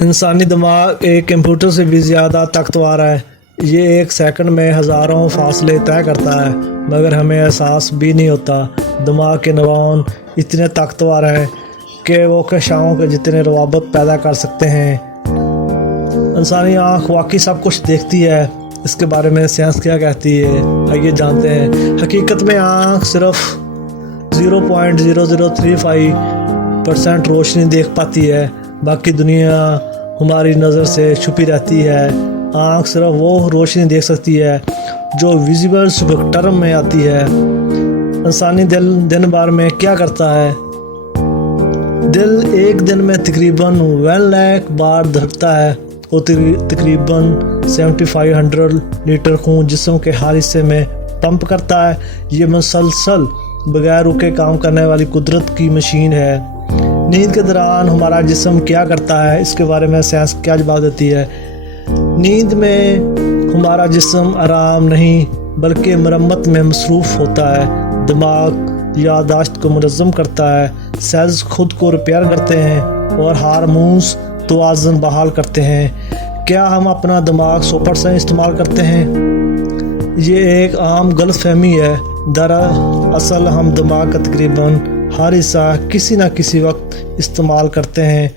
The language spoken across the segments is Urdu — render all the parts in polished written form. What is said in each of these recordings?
انسانی دماغ ایک کمپیوٹر سے بھی زیادہ طاقتور ہے۔ یہ ایک سیکنڈ میں ہزاروں فاصلے طے کرتا ہے، مگر ہمیں احساس بھی نہیں ہوتا۔ دماغ کے نیورون اتنے طاقتور ہیں کہ وہ کششوں کے جتنے روابط پیدا کر سکتے ہیں۔ انسانی آنکھ واقعی سب کچھ دیکھتی ہے۔ اس کے بارے میں سائنس کیا کہتی ہے، آئیے جانتے ہیں۔ حقیقت میں آنکھ صرف 0.0035% روشنی دیکھ پاتی ہے، باقی دنیا ہماری نظر سے چھپی رہتی ہے۔ آنکھ صرف وہ روشنی دیکھ سکتی ہے جو ویزیبل اسپیکٹرم میں آتی ہے۔ انسانی دل دن بھر میں کیا کرتا ہے؟ دل ایک دن میں تقریباً 1 لاکھ بار دھڑکتا ہے اور تقریباً 7500 لیٹر خون جسم کے ہر حصے میں پمپ کرتا ہے۔ یہ مسلسل بغیر رکے کام کرنے والی قدرت کی مشین ہے۔ نیند کے دوران ہمارا جسم کیا کرتا ہے، اس کے بارے میں سائنس کیا جواب دیتی ہے؟ نیند میں ہمارا جسم آرام نہیں بلکہ مرمت میں مصروف ہوتا ہے۔ دماغ یادداشت کو منظم کرتا ہے، سیلز خود کو ریپیئر کرتے ہیں اور ہارمونز توازن بحال کرتے ہیں۔ کیا ہم اپنا دماغ 100% استعمال کرتے ہیں؟ یہ ایک عام غلط فہمی ہے۔ دراصل ہم دماغ کا تقریباً ہر حصہ کسی نہ کسی وقت استعمال کرتے ہیں۔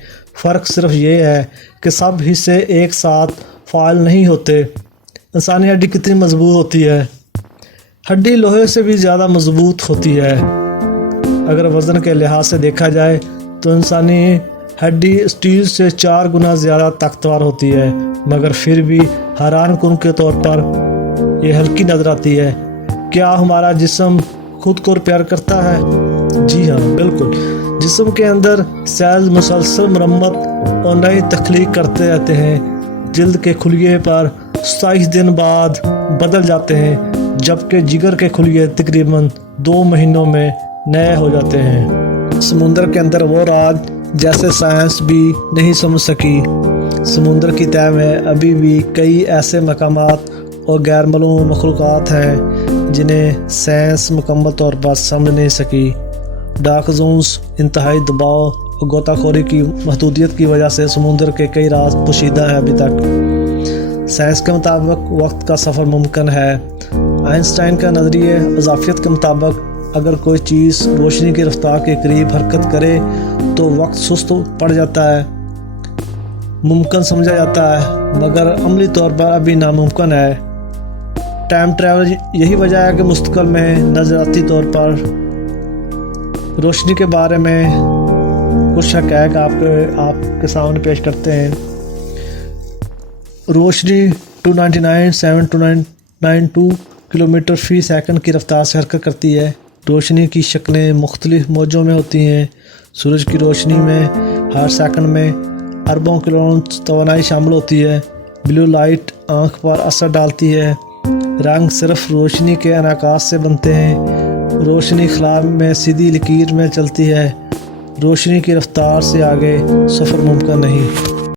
فرق صرف یہ ہے کہ سب حصے ایک ساتھ فعال نہیں ہوتے۔ انسانی ہڈی کتنی مضبوط ہوتی ہے؟ ہڈی لوہے سے بھی زیادہ مضبوط ہوتی ہے۔ اگر وزن کے لحاظ سے دیکھا جائے تو انسانی ہڈی اسٹیل سے 4 گنا زیادہ طاقتور ہوتی ہے، مگر پھر بھی حیران کن کے طور پر یہ ہلکی نظر آتی ہے۔ کیا ہمارا جسم خود کو ریپیئر کرتا ہے؟ جی ہاں، بالکل۔ جسم کے اندر سیلز مسلسل مرمت اور نئی تخلیق کرتے رہتے ہیں۔ جلد کے خلیے پر 27 دن بعد بدل جاتے ہیں، جبکہ جگر کے خلیے تقریباً 2 مہینوں میں نئے ہو جاتے ہیں۔ سمندر کے اندر وہ راز جیسے سائنس بھی نہیں سمجھ سکی۔ سمندر کی تہہ میں ابھی بھی کئی ایسے مقامات اور غیر معلوم مخلوقات ہیں جنہیں سائنس مکمل طور پر سمجھ نہیں سکی۔ ڈارک زونز، انتہائی دباؤ اور غوطہ خوری کی محدودیت کی وجہ سے سمندر کے کئی راز پوشیدہ ہیں ابھی تک۔ سائنس کے مطابق وقت کا سفر ممکن ہے۔ آئنسٹائن کا نظریہ اضافیت کے مطابق اگر کوئی چیز روشنی کی رفتار کے قریب حرکت کرے تو وقت سست پڑ جاتا ہے، ممکن سمجھا جاتا ہے، مگر عملی طور پر ابھی ناممکن ہے۔ ٹائم ٹریول یہی وجہ ہے کہ مستقبل میں نظریاتی طور پر روشنی کے بارے میں کچھ حقائق آپ کے سامنے پیش کرتے ہیں۔ روشنی 299.7292 کلومیٹر فی سیکنڈ کی رفتار سے حرکت کرتی ہے۔ روشنی کی شکلیں مختلف موجوں میں ہوتی ہیں۔ سورج کی روشنی میں ہر سیکنڈ میں اربوں کلوون توانائی شامل ہوتی ہے۔ بلیو لائٹ آنکھ پر اثر ڈالتی ہے۔ رنگ صرف روشنی کے انعکاس سے بنتے ہیں۔ روشنی خلا میں سیدھی لکیر میں چلتی ہے۔ روشنی کی رفتار سے آگے سفر ممکن نہیں۔